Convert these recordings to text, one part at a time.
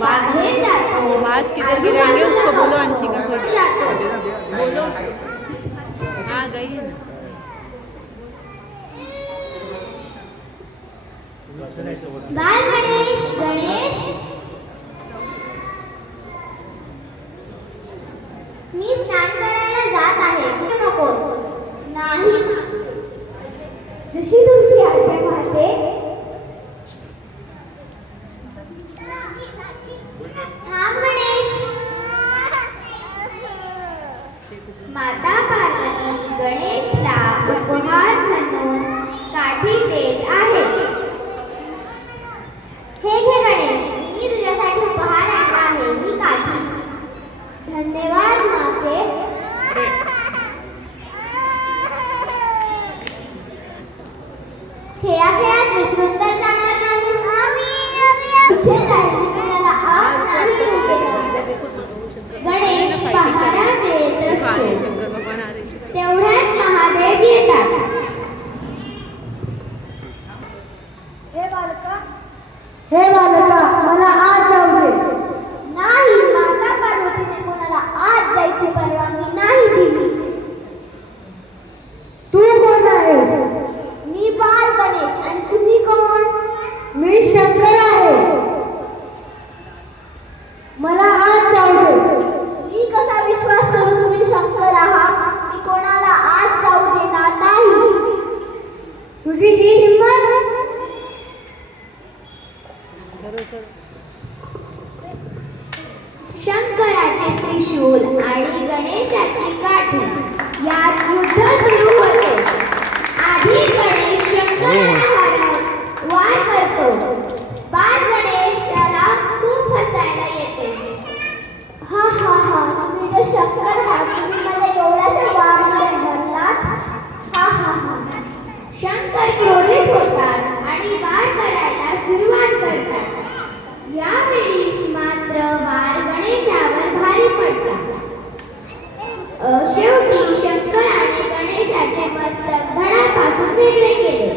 बाहेर जातो, मास्क किधर गिराएंगे उसको बोलो अंशिका को जातो। बोलो। हाँ गई है। बाल गणेश गणेश मी स्नान करायला जात आहे, तू नकोस. नाही, जशी तुमची आज्ञा माते. थांब गणेश. माता पार्वती गणेशला उपहार म्हणून काठी देत आहे. हे घे गणेश, मी तुझ्यासाठी उपहार आणला आहे, ही काठी. धन्यवाद माते. खेळाखेळात विसरून तर जाणार नाही. इथे काही कोणाला आग नाही येऊ देणार. गणेश पहारा देत असतो, तेवढ्यात महादेव येतात. हे बालका, मला आज जाऊ दे. नाही, माता पार्वतीने कोणाला आज जायची परवानगी नाही दिली. तू कोण आहेस? मी बाल गणेश. आणि तुम्ही कोण? मी शंकर आहे. मला आज जाऊ दे. मी कसा विश्वास करू तुम्ही शंकर आहात? मी कोणाला आज जाऊ देणार नाही. तुझी ही हिंमत? शंकराचे त्रिशूल आणि गणेशाची काठी यात युद्ध सुरू होते. आधी गणेश शंकराला वार करतो. बाल गणेश त्याला खूप हसायला येते. हा हा हा, तुम्ही जर शंकर आहात, तुम्ही मला एवढ्याशा वारमध्ये म्हणलात. हा हा हा. शंकर क्रोधित होतात आणि वार करायला सुरुवात करतात. यावेळी मात्र वार गणेशावर भारी पडला. शेवटी शंकराने गणेशाचे मस्तक धडापासून वेगळे केले.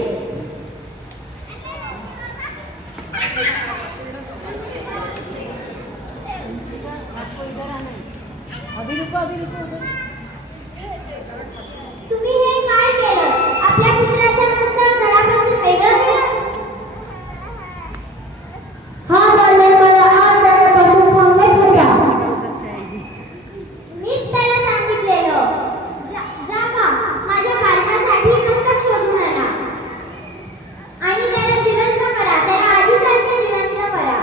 तुम्ही हे काय केलं? आपल्या पुत्राचे मस्तक धडापासून वेगळं केलं? हा बालक, मला आज जाण्यापासून थांबवत होता. मीच त्याला सांगितलेलं. जा का माझ्या बालकासाठी मस्तक शोधून आणा आणि त्याला जिवंत करा. त्याला आधीसारखं जिवंत करा.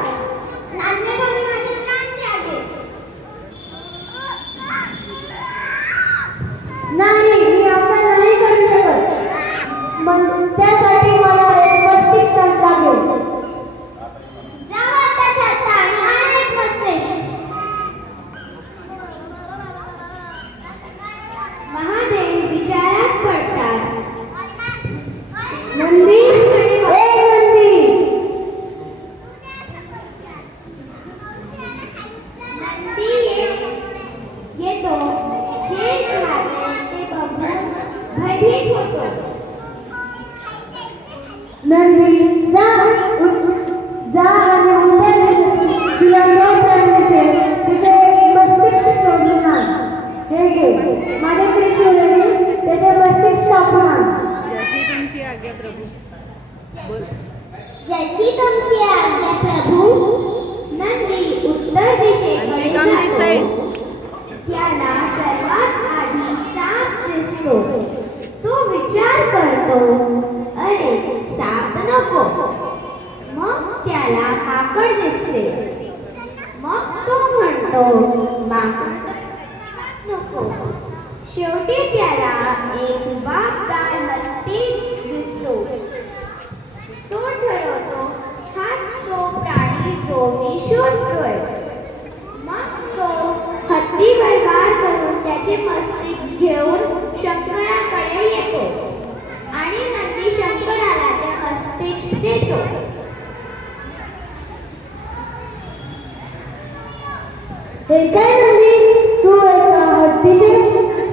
अन्यथा मी माझे प्राण त्यागेन. नाही, मी असं नाही करू शकत. त्यासाठी मला एक मस्तिष्क सांग लागेल. जावा त्याच्या आत्ता आणि आण एक मस्तिष्क. महादेव विचारात पडतात. नंदी, ए नंदी. नंदी येतो. जे झाले ते बघून भयभीत होतो. नंदी, जा आणि उत्तर दिशेतून तुला जो जायला दिसेल तिचे एक मस्तिष्क शोधून आण. हे घे, माझे त्रिशूल आहे, त्याचे मस्तिष्क कापून आण. जैसी तुमची आज्ञा प्रभू. बोल. जशी तुमची आज्ञा प्रभू. नंदी उत्तर दिशेकडे अंशिका this जातो. side. त्याला सर्वात आधी साप दिसतो. तो विचार करतो, अरे साप नको. मग त्याला माकड दिसते. मग तो म्हणतो, माकड नको. शेवटी त्याला एक बापदार हत्ती दिसतो. तो ठरवतो, हाच तो प्राणी जो मी शोधतोय. मग तो हत्तीवर वार करून त्याचे मस्तिष्क घेऊन शंकराकडे येतो आणि नंदी शंकराला ते मस्तिष्क देतो. हे काय